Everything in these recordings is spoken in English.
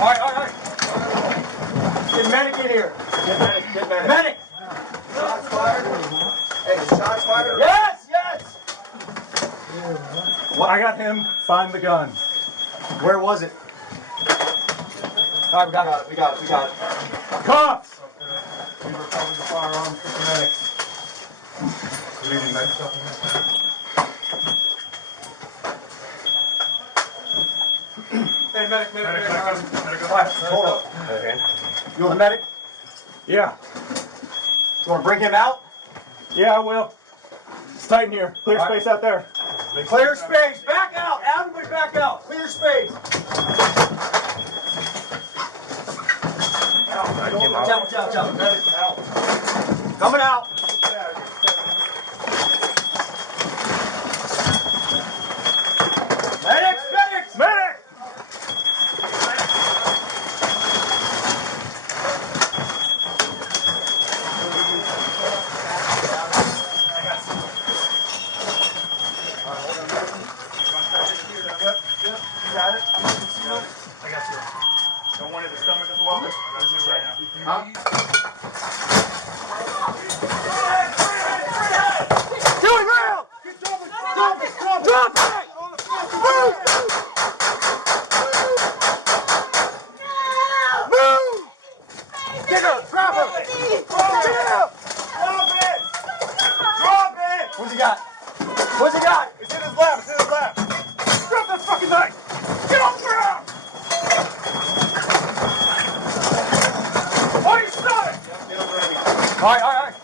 Alright. Get medic in here. Get medic. Medic! Shots fired. Hey, shots fired. Yes! Well, I got him. Find the gun. Where was it? Alright, we got it. We got it. Cuffs! We recovered the firearm for the medic. Good evening, medic. Hey, medic. Alright, hold up. Okay. You want the medic? Yeah. You want to bring him out? Yeah, I will. It's tight in here. Clear space out there. Clear space. Back out. Everybody back out. Clear space. Watch out. Medic out. Coming out. Medics! Medic! You got it? I got you. Don't want it in the stomach as well? Let's do it right now. Do it now! Drop it! Move! Get her! Grab her! Get her! Drop it! What's he got? It's in his lap. Drop that fucking knife! Get off the ground! Oh, you shot it! Alright.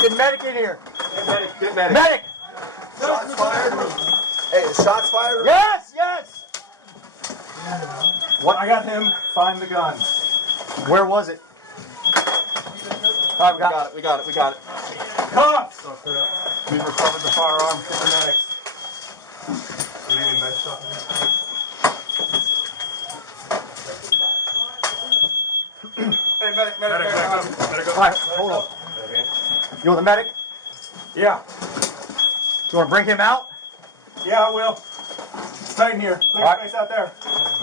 Get medic in here. Get medic. Medic! Shots fired. Hey, shots fired. Yes! What? I got him. Find the gun. Where was it? Alright, We got it. Cuffs! We recovered the firearm for the medic. Good evening, medic. Hey, medic. Alright, hold on. You want the medic? Yeah. You want to bring him out? Yeah, I will. It's tight in here. Clear All right. space out there.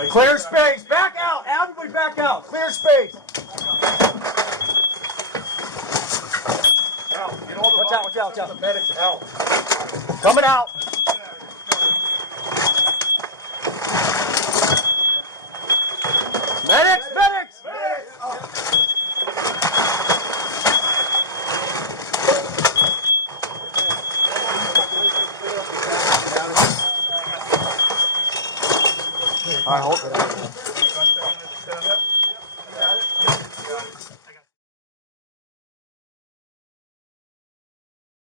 Clear space. Back out. Everybody back out. Clear space. Watch out. The medic's out. Coming out. Medics! All right, hold.